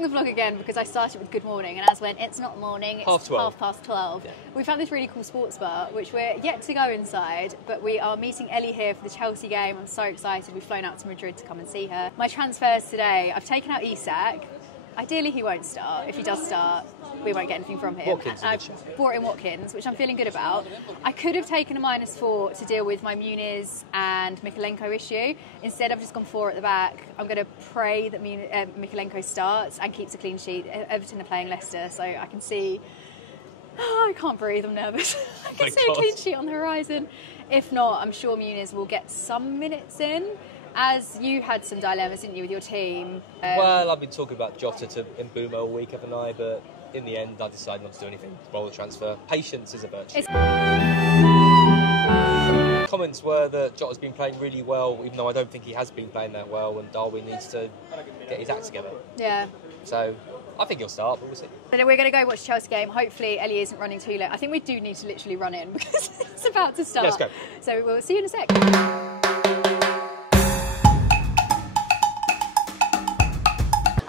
playing the vlog again because I started with good morning and as went, it's not morning, it's 12:30. Yeah. We found this really cool sports bar which we're yet to go inside, but we are meeting Ellie here for the Chelsea game. I'm so excited. We've flown out to Madrid to come and see her. My transfers today, I've taken out Isak. Ideally he won't start. If he does start, we won't get anything from him. I've brought in Watkins, which I'm feeling good about. I could have taken a -4 to deal with my Muniz and Mikalenko issue. Instead, I've just gone 4 at the back. I'm going to pray that Mikalenko starts and keeps a clean sheet. Everton are playing Leicester, so I can see... Oh, I can't breathe, I'm nervous. I can see a clean sheet on the horizon. If not, I'm sure Muniz will get some minutes in. As you had some dilemmas, didn't you, with your team? Well, I've been talking about Jota to Mbeumo all week, haven't I? But in the end, I decided not to do anything. Roll the transfer. Patience is a virtue. Comments were that Jota's been playing really well, even though I don't think he has been playing that well, and Darwin needs to get his act together. Yeah. So I think he'll start, but we'll see. But we're going to go watch the Chelsea game. Hopefully Ellie isn't running too late. I think we do need to literally run in because it's about to start. Yeah, let's go. So we'll see you in a sec.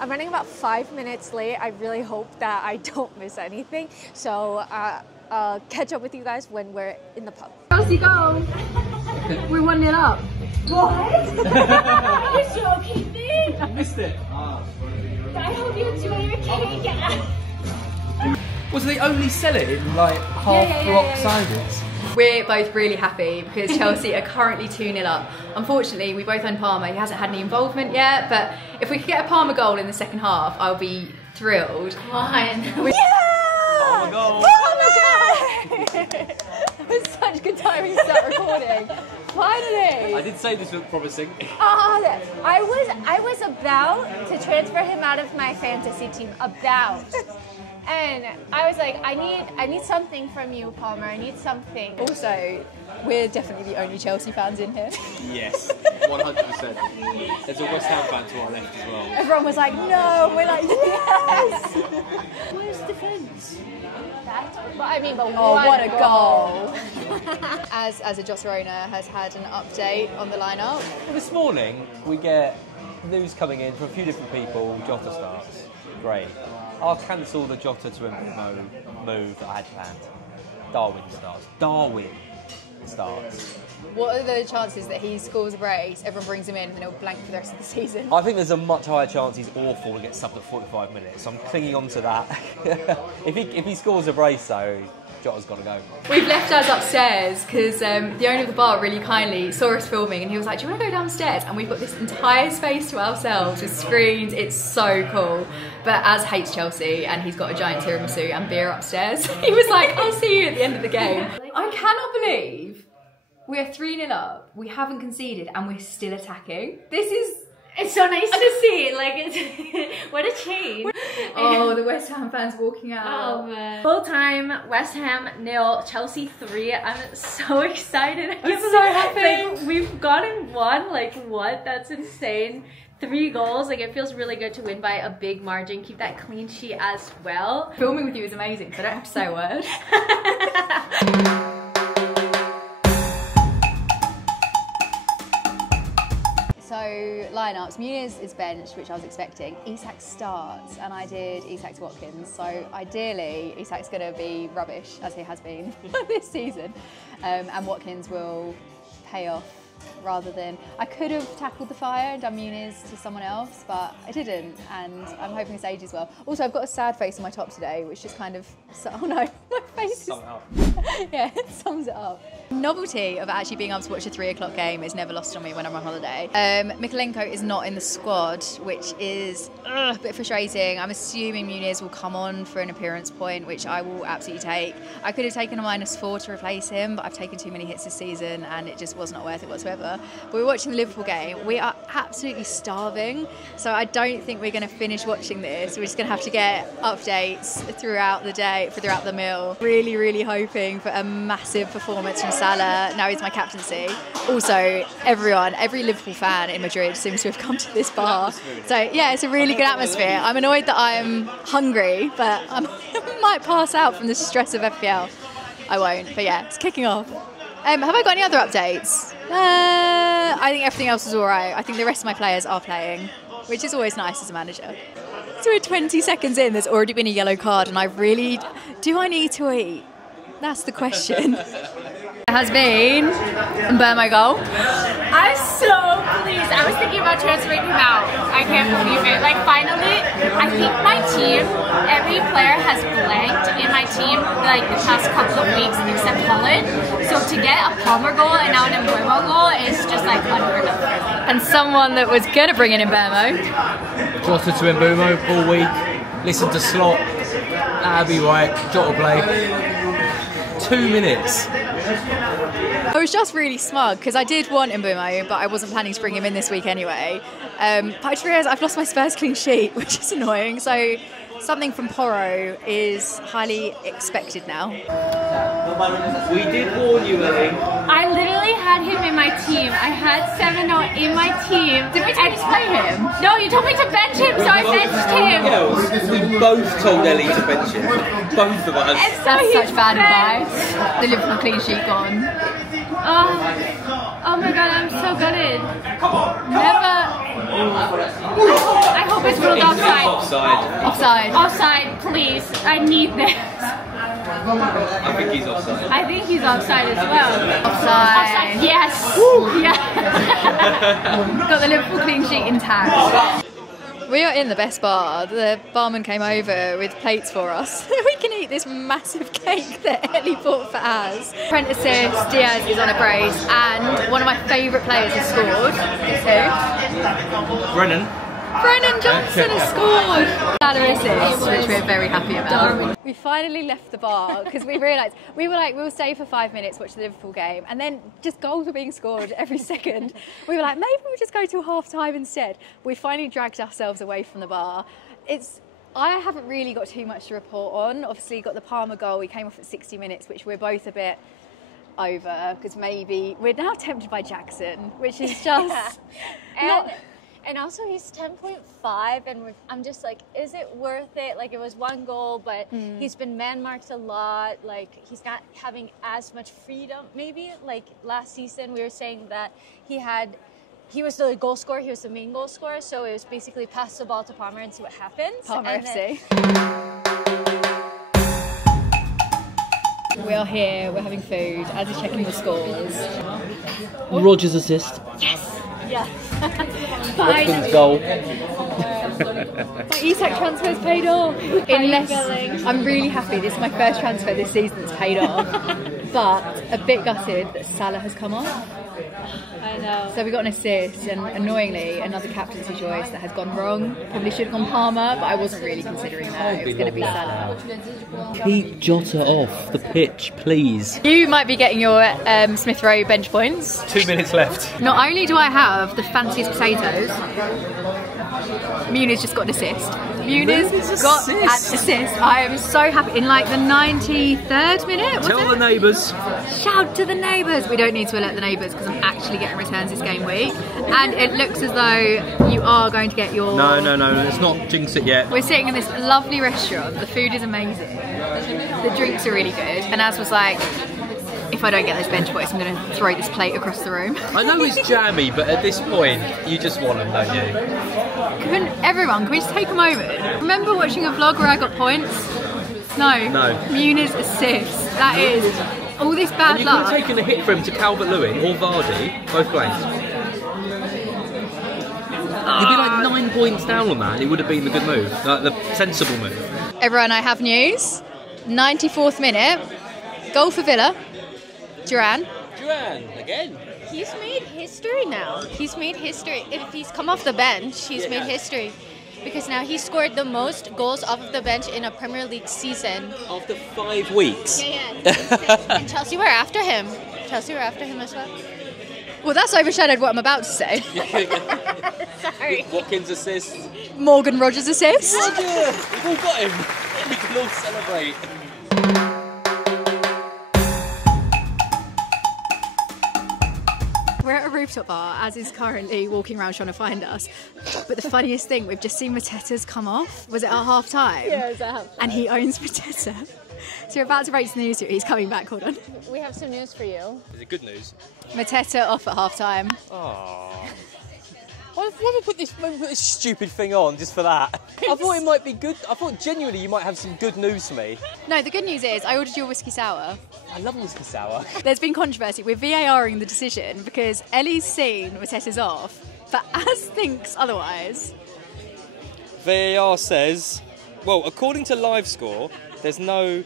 I'm running about 5 minutes late. I really hope that I don't miss anything. So I'll catch up with you guys when we're in the pub. Chelsea go! We're 1-0 up. What? You're joking me? I missed it. I hope you enjoy your cake. Was they only sell it in like half block sizes? We're both really happy because Chelsea are currently 2-0 up. Unfortunately, we both own Palmer. He hasn't had any involvement yet, but if we could get a Palmer goal in the second half, I'll be thrilled. Come on. Palmer goal! Palmer goal! That was such good timing to start recording. Finally! I did say this looked promising. I was about to transfer him out of my fantasy team. And I was like, I need something from you, Palmer. I need something. Also, we're definitely the only Chelsea fans in here. Yes, 100%. There's a West Ham fan to our left as well. Everyone was like, no. We're like, yes. Where's defence? Oh, what a goal! As a Jota owner has had an update on the lineup. Well, this morning we get news coming in from a few different people. Jota starts. Great. I'll cancel the Jota to Mbeumo move that I had planned. Darwin starts. What are the chances that he scores a brace, everyone brings him in, and then he'll blank for the rest of the season? I think there's a much higher chance he's awful and gets subbed at 45 minutes. So I'm clinging on to that. if he scores a brace, though, Jota's got to go. We've left ours upstairs because the owner of the bar really kindly saw us filming and he was like, do you want to go downstairs? And we've got this entire space to ourselves with screens. It's so cool. But as hates Chelsea and he's got a giant tiramisu and beer upstairs, he was like, I'll see you at the end of the game. I cannot believe we're 3-0 up, we haven't conceded and we're still attacking. It's so nice to see. Like, it's what a change. Oh, the West Ham fans walking out. Oh man. Full time, West Ham 0, Chelsea 3. I'm so excited. I'm so happy. Like, we've gotten 1. Like, what? That's insane. 3 goals. Like, it feels really good to win by a big margin. Keep that clean sheet as well. Filming with you is amazing because I don't have to say a word. So, lineups. Muniz is benched, which I was expecting. Isak starts, and I did Isak to Watkins. So, ideally, Isak's going to be rubbish, as he has been this season. And Watkins will pay off rather than... I could have tackled the fire and done Muniz to someone else, but I didn't, and I'm hoping this ages well. Also, I've got a sad face on my top today, which just kind of... Oh no, my face is... Yeah, it sums it up. Novelty of actually being able to watch a 3 o'clock game is never lost on me when I'm on holiday. Mikalenko is not in the squad, which is a bit frustrating. I'm assuming Muniz will come on for an appearance point, which I will absolutely take. I could have taken a -4 to replace him, but I've taken too many hits this season and it just was not worth it whatsoever. But we're watching the Liverpool game. We are absolutely starving, so I don't think we're going to finish watching this. We're just going to have to get updates throughout the day, throughout the meal. Really, really hoping for a massive performance from Salah. Now he's my captaincy. Also, every Liverpool fan in Madrid seems to have come to this bar. So yeah, it's a really good atmosphere. I'm annoyed that I'm hungry, but I might pass out from the stress of FPL. I won't, but yeah, it's kicking off. Have I got any other updates? I think everything else is all right. I think the rest of my players are playing, which is always nice as a manager. So we're 20 seconds in, there's already been a yellow card, and do I need to eat? That's the question. It has been Burmo goal. I'm so pleased. I was thinking about transferring him out. I can't believe it. Like, finally, I think my team, every player has blanked in my team like the past couple of weeks except Holland. So to get a Palmer goal and now an Mbeumo goal is just like unheard of. And someone that was going to bring in Mbeumo. Jota to Mbeumo, ball weak. Listen to Slot. That'll be right. Jota play. 2 minutes. I was just really smug because I did want Mbeumo, but I wasn't planning to bring him in this week anyway. But I just realised I've lost my Spurs clean sheet, which is annoying. So something from Porro is highly expected now. We did warn you, Ellie. I literally had him in my team. I had 7-0 in my team. Did we play him? No, you told me to bench him, so I benched him. Girls, we both told Ellie to bench him. Both of us. And so That's he's such bad benched. advice. The Liverpool clean sheet gone. Oh my god, I'm so gutted. Never. I hope it's ruled offside. Offside. Offside. Offside, please. I need this. I think he's offside. I think he's offside as well. Offside. Offside, yes. Yeah. Got the Liverpool clean sheet intact. We are in the best bar. The barman came over with plates for us. We can eat this massive cake that Ellie bought for Az. Trent assists, Diaz is on a brace, and one of my favourite players has scored. Guess who? Brennan. Brennan Johnson has scored! Salah assist, which we're very happy about. We finally left the bar because we realised we'll stay for 5 minutes, watch the Liverpool game, and then just goals were being scored every second. We were like, maybe we'll just go to half time instead. We finally dragged ourselves away from the bar. I haven't really got too much to report on. Obviously, got the Palmer goal. We came off at 60 minutes, which we're both a bit over because maybe we're now tempted by Jackson, which is just not. And also he's 10.5 and I'm just like, is it worth it? Like, it was one goal, but he's been man-marked a lot. Like, he's not having as much freedom maybe. Like last season we were saying that he was the goal scorer, he was the main goal scorer, so it was basically pass the ball to Palmer and see what happens. Palmer and FC. We are here, we're having food, as is checking the scores. Rodgers assist. Yeah. Watkins goal. My Isak transfer's paid off. I'm really happy. This is my first transfer this season that's paid off. But a bit gutted that Salah has come off. I know. So we got an assist, and annoyingly another captaincy choice that has gone wrong. Probably should have gone Palmer, but I wasn't really considering that. It was going to be Salah. Keep Jota off the pitch, please. You might be getting your Smith Rowe bench points. 2 minutes left. Not only do I have the fanciest potatoes, Muniz just got an assist. Muniz got an assist. I am so happy. In like the 93rd minute, Tell the neighbours. Shout to the neighbours. We don't need to alert the neighbours because I'm actually getting returns this game week. And it looks as though you are going to get your... No, let's not jinx it yet. We're sitting in this lovely restaurant. The food is amazing. The drinks are really good. And Az was like, if I don't get those bench points, I'm going to throw this plate across the room. I know it's jammy, but at this point, you just want them, don't you? Everyone, can we just take a moment? Remember watching a vlog where I got points? No. No. Muniz assist. That is all this bad You luck. could have taken a hit from to Calvert-Lewin or Vardy, both blanks. You'd be like 9 points down on that, and it would have been the good move, like the sensible move. Everyone, I have news. 94th minute, goal for Villa. Duran again. He's made history now. He's made history. If he's come off the bench, he's made history. Because now he scored the most goals off of the bench in a Premier League season. After 5 weeks. Yeah. And Chelsea were after him. Chelsea were after him as well. Well, that's overshadowed what I'm about to say. Sorry. Watkins assist. Morgan Rogers assist. Roger! We've all got him. We can all celebrate. We're at a rooftop bar, as is currently walking around trying to find us. But the funniest thing, we've just seen Mateta's come off. Was it at half time? Yeah, it was at half time. And he owns Mateta. So we're about to break the news to you. He's coming back, hold on. We have some news for you. Is it good news? Mateta off at half time. Aww. Why have we put this stupid thing on just for that? I thought it might be good. I thought genuinely you might have some good news for me. No, the good news is I ordered your whiskey sour. I love whiskey sour. There's been controversy. We're VARing the decision because Ellie's seen Mateta's off, but Az thinks otherwise. VAR says, well, according to live score, there's no...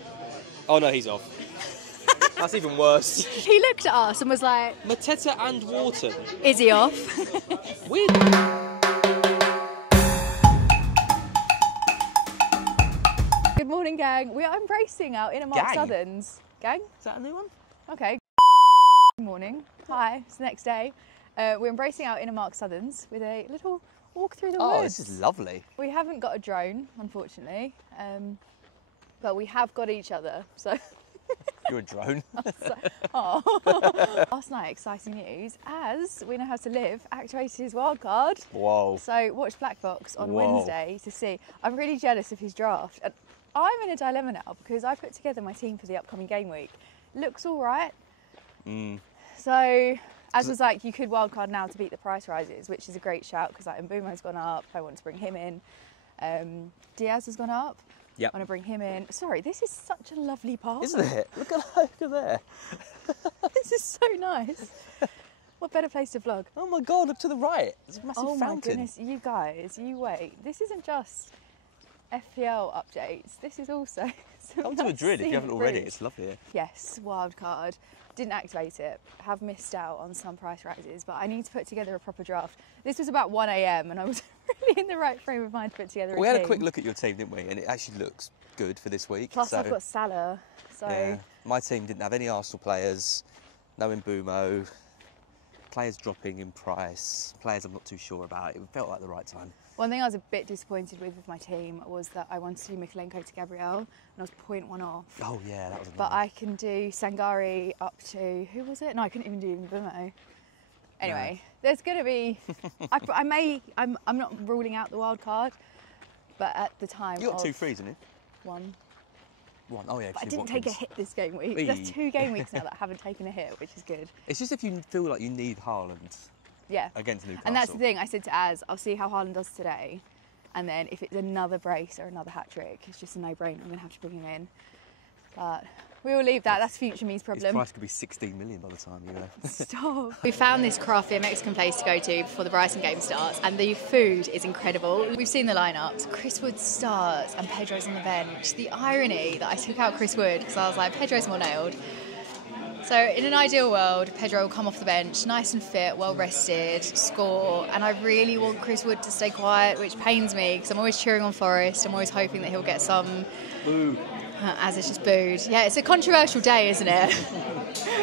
Oh no, he's off. That's even worse. He looked at us and was like... Mateta and Wharton. Is he off? Weird. Good morning, gang. We are embracing our inner Mark Gang? Southerns. Gang? Is that a new one? Okay. Good morning. Hi, it's the next day. We're embracing our inner Mark Southerns with a little walk through the woods. Oh, this is lovely. We haven't got a drone, unfortunately, but we have got each other, so... You're a drone. Last night, exciting news, as We Know How to Live activated his wild card. Whoa. So watch Black Box on Whoa. Wednesday to see. I'm really jealous of his draft. And I'm in a dilemma now because I put together my team for the upcoming game week. Looks all right. So as was like, you could wildcard now to beat the price rises, which is a great shout because like Mbumo's gone up. I want to bring him in. Diaz has gone up. Yep. I want to bring him in. Sorry, this is such a lovely park. Isn't it? Look at there. This is so nice. What better place to vlog? Oh my God, look to the right. There's a massive Oh my fountain. goodness, you guys, you wait. This isn't just FPL updates. This is also Come to Madrid if you haven't already. It's lovely here. Yes, wild card. Didn't activate it. Have missed out on some price rises, but I need to put together a proper draft. This was about 1 AM and I was really in the right frame of mind to put together a We had a team. quick look at your team, didn't we? And it actually looks good for this week. Plus so, I've got Salah, so... yeah. My team didn't have any Arsenal players, no Mbumo, players dropping in price, players I'm not too sure about. It felt like the right time. One thing I was a bit disappointed with my team was that I wanted to do Mikalenko to Gabriel and I was 0.1 off. Oh yeah, that was But annoying. I can do Sangari up to, who was it? No, I couldn't even do Mbumo. Anyway, there's going to be, I'm not ruling out the wild card, but at the time You got of 2 frees, didn't you? one. Oh yeah, But I 'cause didn't Watkins. take a hit this game week. Wee. There's 2 game weeks now that I haven't taken a hit, which is good. It's just if you feel like you need Haaland Yeah. against Newcastle. And that's the thing, I said to Az, I'll see how Haaland does today. And then if it's another brace or another hat-trick, it's just a no-brainer. I'm going to have to bring him in. But we will leave that. That's future me's His problem. price could be 16 million by the time you know. Stop. We found this craft beer Mexican place to go to before the Brighton game starts, and the food is incredible. We've seen the lineups. Chris Wood starts and Pedro's on the bench. The irony that I took out Chris Wood because I was like, Pedro's more nailed. So in an ideal world, Pedro will come off the bench, nice and fit, well rested, score, and I really want Chris Wood to stay quiet, which pains me because I'm always cheering on Forest. I'm always hoping that he'll get some. Boo. As it's just booed. Yeah, it's a controversial day, isn't it?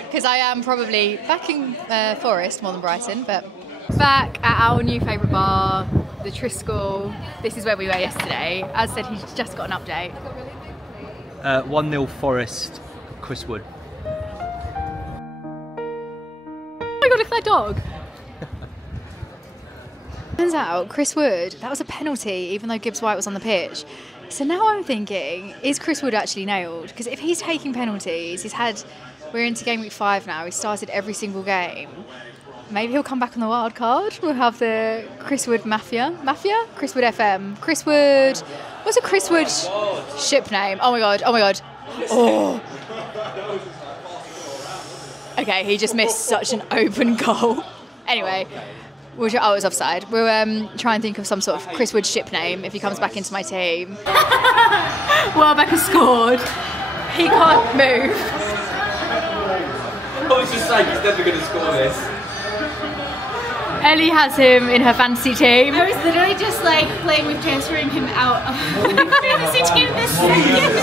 Because I am probably backing Forest more than Brighton, but back at our new favourite bar, the Triskel. This is where we were yesterday. As said, he's just got an update. 1-0 Forest, Chris Wood. Oh my god, look at that dog! Turns out, Chris Wood, that was a penalty, even though Gibbs White was on the pitch. So now I'm thinking, is Chris Wood actually nailed? Because if he's taking penalties, we're into game week 5 now, he's started every single game. Maybe he'll come back on the wild card. We'll have the Chris Wood Mafia? Chris Wood FM. Chris Wood, what's a Chris Wood ship name? Oh my god, oh my god. Oh. Okay, he just missed such an open goal. Anyway, it was offside. We'll try and think of some sort of Chris Wood ship name if he comes back into my team. Welbeck has scored. He can't move. I was just saying, he's never going to score this. Ellie has him in her fantasy team. I was literally just like playing with transferring him out of my fantasy team this second.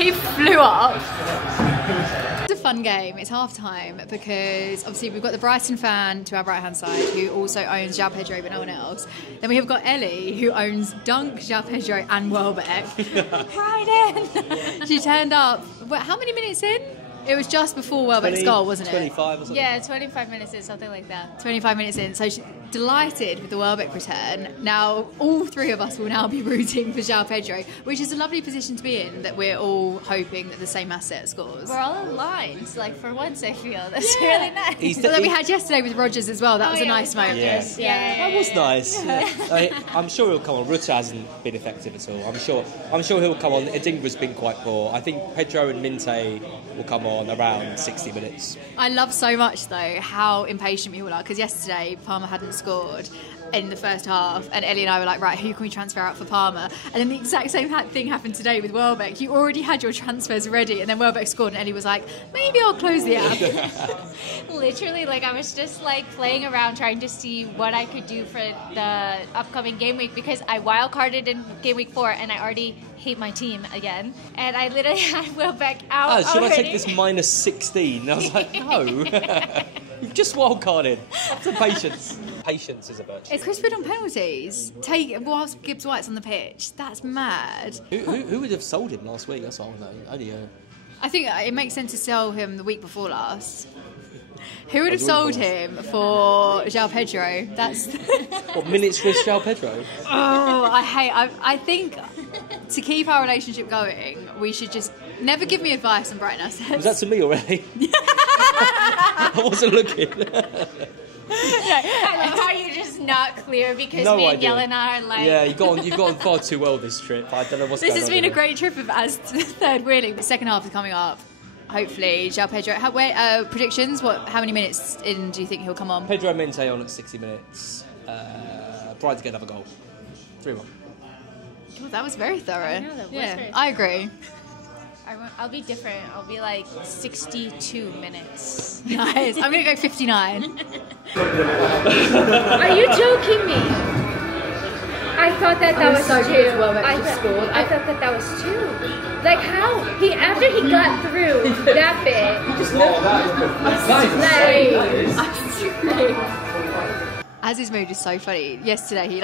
He flew up. It's a fun game. It's half time because obviously we've got the Brighton fan to our right hand side who also owns João Pedro but no one else. Then we have got Ellie who owns Dunk, João Pedro and Welbeck. Right in. She turned up. How many minutes in? It was just before Welbeck's goal, wasn't it? 25 or something. Yeah, 25 minutes in, something like that. 25 minutes in, so she's delighted with the Welbeck return. Now, all three of us will now be rooting for João Pedro, which is a lovely position to be in, that we're all hoping that the same asset scores. We're all aligned, like for once I feel. That's really nice. That we had yesterday with Rogers as well, that was a nice moment. Yeah. Yeah. That was nice. I'm sure he'll come on. Ruta hasn't been effective at all. I'm sure he'll come on. Adingra's been quite poor. I think Pedro and Minte will come on around 60 minutes. I love so much though how impatient we all are, because yesterday Palmer hadn't scored in the first half and Ellie and I were like, right, who can we transfer out for Palmer? And then the exact same thing happened today with Welbeck. You already had your transfers ready and then Welbeck scored and Ellie was like, maybe I'll close the app. Literally, like I was just like playing around trying to see what I could do for the upcoming game week, because I wildcarded in game week 4 and I already hate my team again, and I literally had Welbeck out. Should already. I take this minus 16? And I was like, no. You've just wildcarded. Have some patience. Patience is a virtue. It's Chris Wood on penalties. Whilst Gibbs White's on the pitch. That's mad. Who would have sold him last week? That's all I know. Only I think it makes sense to sell him the week before last. Who would have sold him for João Pedro? That's what minutes for João Pedro? Oh, I think to keep our relationship going, we should just never give me advice on Brighton assets. Was that to me already? I wasn't looking. I love how you're just not clear because No me and idea. Yelena are like. Yeah, you've gone far too well this trip. I don't know what's This going has on been a here. great trip of as third wheeling. The second half is coming up. Hopefully, João Pedro. Predictions? How many minutes in do you think he'll come on? Pedro Minte on at 60 minutes. Brighton to get another goal. 3-1. Oh, that was very thorough. I know, that was very I agree. I'll be different. I'll be like 62 minutes. Nice. I'm going to go 59. Are you joking me? I thought that was so two. good as well that I he thought, scored. I thought that was two. Like how? After he got through that bit, he just Az's mood is so funny. Yesterday he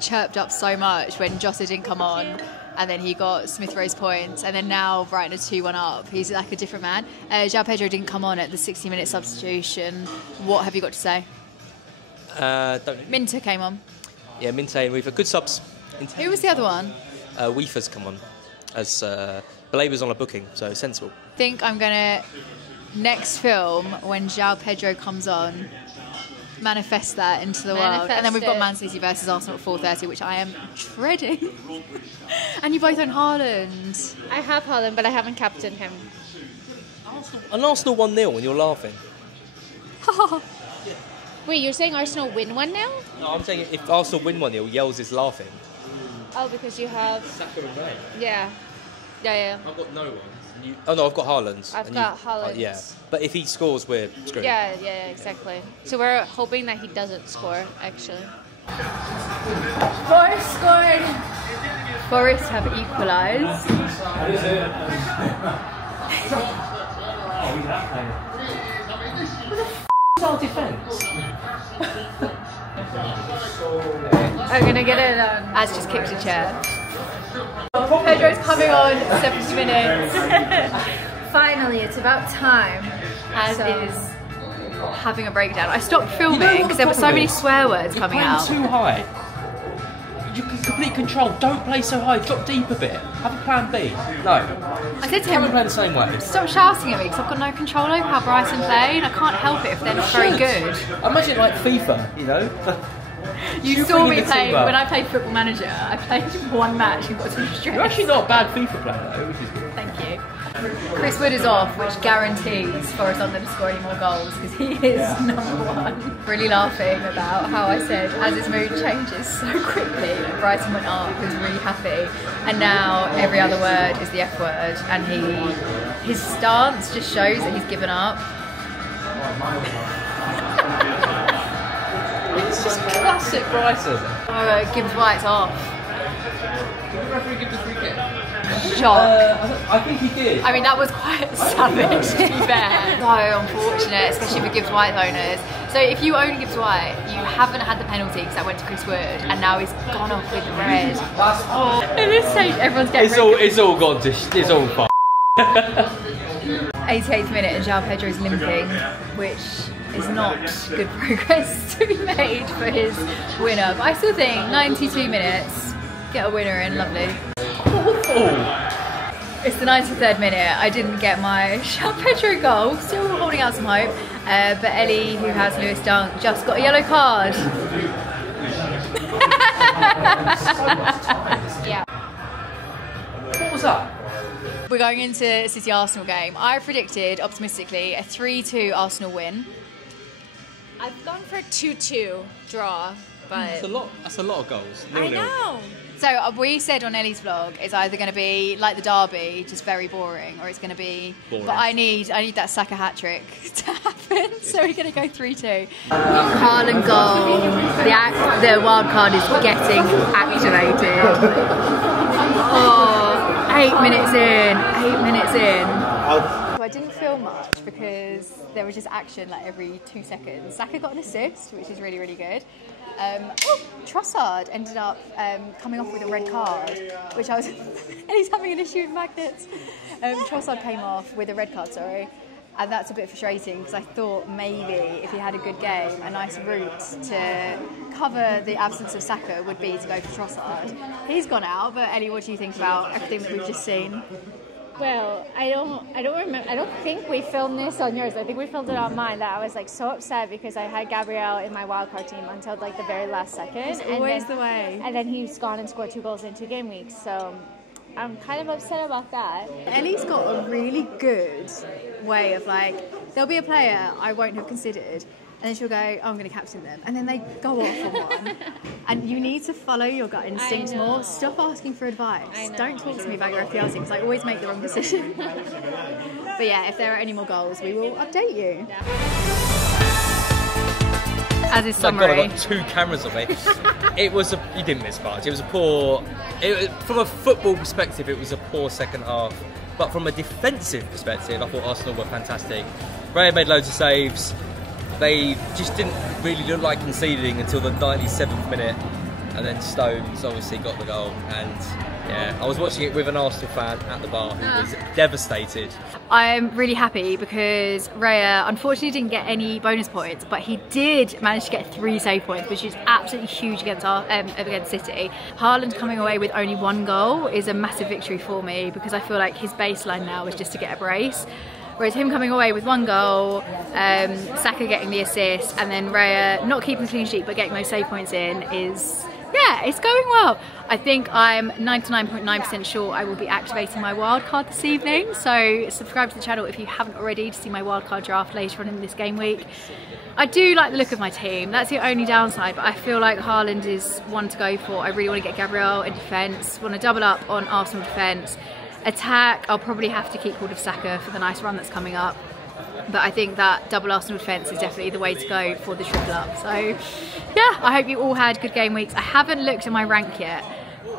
chirped up so much when Jota didn't come on, and then he got Smith Rowe's points, and then now Brighton are 2-1 up. He's like a different man. João Pedro didn't come on at the 60-minute substitution. What have you got to say? Minter came on. Yeah, Minte and Weaver. Good subs. Who was the other one? Weaver's come on. As Belaber's on a booking, so sensible. I think I'm going to, next film, when João Pedro comes on, manifest that into the world. And then we've got Man City versus Arsenal at 4:30, which I am dreading. And you both own Haaland. I have Haaland, but I haven't captained him. An Arsenal 1-0 and you're laughing. Wait, you're saying Arsenal win 1 now? No, I'm saying if Arsenal win 1-0, Yells is laughing. Oh, because you have. Saka and Ray. Yeah. Yeah. I've got no ones. Oh no, I've got Haaland. I've got Haaland. Yeah, but if he scores, we're screwed. Yeah, exactly. So we're hoping that he doesn't score, actually. Forest scored. Forest have equalised. Our defence. I'm going to get it on. Az just kicked a chair. Pedro's coming on 70 minutes. Finally, it's about time. Az is having a breakdown. I stopped filming because there were so many swear words coming out. Too high. You can complete control. Don't play so high. Drop deep a bit. Have a plan B. No. I said to Can't him, play the same way. stop shouting at me because I've got no control over how Brighton play and I can't help it if they're not very good. Imagine like FIFA, you know. You saw me play, when I played Football Manager, I played one match and got some stress. You're actually not a bad FIFA player though, which is good. Thank you. Chris Wood is off, which guarantees Forest aren't going to score any more goals because he is #1. Really laughing about how I said as his mood changes so quickly. Brighton went up, he was really happy, and now every other word is the F word, and his stance just shows that he's given up. It's just classic Brighton. Oh, Gibbs White's off. Did the referee give the free kick? Shock. I think he did. I mean, that was quite savage, to be fair. So unfortunate, especially for Gibbs White owners. So if you own Gibbs White, you haven't had the penalty because that went to Chris Wood, and now he's gone off with the red. Oh, at this stage, everyone's getting It's all gone to. It's all fine. 88th minute and João Pedro's limping, which is not good progress to be made for his winner. But I still think 92 minutes, get a winner in, lovely. It's the 93rd minute. I didn't get my João Pedro goal, still holding out some hope. But Ellie, who has Lewis Dunk, just got a yellow card. Yeah. What was that? We're going into City Arsenal game. I predicted optimistically a 3-2 Arsenal win. I've gone for a 2-2 draw, but That's a lot of goals. I know. So we said on Ellie's vlog it's either going to be like the derby, just very boring, or it's going to be. Boring. But I need that Saka hat trick to happen. So we're going to go 3-2. Haaland goal. The wild card is getting activated. Oh, 8 minutes in. 8 minutes in. So I didn't feel much because there was just action like every 2 seconds. Saka got an assist, which is really, really good. Trossard ended up coming off with a red card, which I was, and he's having an issue with magnets. Trossard came off with a red card, sorry, and that's a bit frustrating because I thought maybe if he had a good game, a nice route to cover the absence of Saka would be to go for Trossard. He's gone out, but Ellie, what do you think about everything that we've just seen? Well, I don't remember. I don't think we filmed this on yours. I think we filmed it on mine. That I was like so upset because I had Gabriel in my wildcard team until like the very last second. It's always the way. And then he's gone and scored 2 goals in 2 game weeks. So I'm kind of upset about that. Ellie's got a really good way of like, there'll be a player I won't have considered, and then she'll go, oh, I'm going to captain them. And then they go off on one. And you need to follow your gut instincts more. Stop asking for advice. Don't talk to me about your FPL team because I always make the wrong decision. But yeah, if there are any more goals, we will update you. As is summary. I've got 2 cameras on me. You didn't miss much. It was a poor, from a football perspective, it was a poor second half. But from a defensive perspective, I thought Arsenal were fantastic. Raya made loads of saves. They just didn't really look like conceding until the 97th minute, and then Stones obviously got the goal. And yeah, I was watching it with an Arsenal fan at the bar who was devastated. I'm really happy because Raya unfortunately didn't get any bonus points, but he did manage to get 3 save points, which is absolutely huge against City. Haaland coming away with only 1 goal is a massive victory for me because I feel like his baseline now is just to get a brace. Whereas him coming away with 1 goal, Saka getting the assist, and then Raya not keeping the clean sheet but getting those save points in is, yeah, it's going well. I think I'm 99.9% sure I will be activating my wildcard this evening, so subscribe to the channel if you haven't already to see my wildcard draft later on in this game week. I do like the look of my team, that's the only downside, but I feel like Haaland is one to go for. I really want to get Gabriel in defence, want to double up on Arsenal defence. Attack, I'll probably have to keep hold of Saka for the nice run that's coming up. But I think that double Arsenal defence is definitely the way to go for the triple up. So yeah, I hope you all had good game weeks. I haven't looked at my rank yet.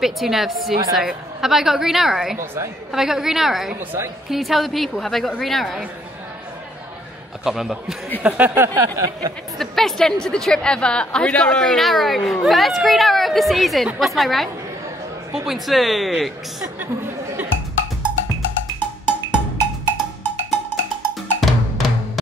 Bit too nervous to do so. Have I got a green arrow? I'm not saying. Have I got a green arrow? I'm not saying. Can you tell the people, have I got a green arrow? I can't remember. It's the best end to the trip ever. I've got a green arrow. First green arrow of the season. What's my rank? 4.6.